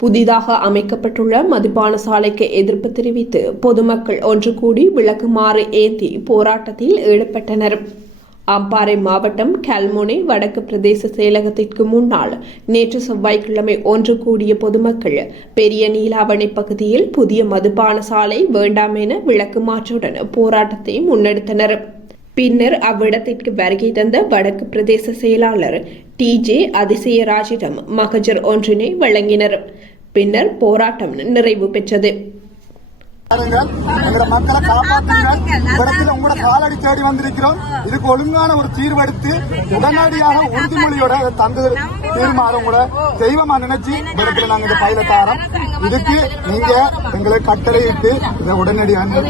புதிதாக அமைக்கப்பட்டுள்ள மதுபான சாலைக்கு எதிர்ப்பு தெரிவித்து பொதுமக்கள் ஒன்று கூடி விளக்குமாறு ஏந்தி போராட்டத்தில் ஈடுபட்டனர். அம்பாறை மாவட்டம் கல்முனை வடக்கு பிரதேச செயலகத்திற்கு முன்னால் நேற்று செவ்வாய்க்கிழமை ஒன்று கூடிய பொதுமக்கள் பெரிய நீலாவணை பகுதியில் புதிய மதுபான சாலை வேண்டாம் என விளக்குமாற்றுடன் போராட்டத்தை முன்னெடுத்தனர். பின்னர் அவ்விடத்திற்கு வருகை தந்த வடக்கு பிரதேச செயலாளர் டி ஜே அதிசயராஜிடம் மகஜர் ஒன்றினை வழங்கினர். பின்னர் போராட்டம் நிறைவு பெற்றது. மக்களை காப்பாற்றுங்க இடத்துல உங்களோட காலடி தேடி வந்திருக்கிறோம். இதுக்கு ஒழுங்கான ஒரு தீர்வெடுத்து உடனடியாக உறுதிமொழியோட தந்து தீர்மானம் கூட தெய்வமா நினைச்சு இந்த இடத்துல நாங்க இந்த பயில தாரோம். இதுக்கு நீங்க எங்களை கட்டளையிட்டு இதை உடனடியாக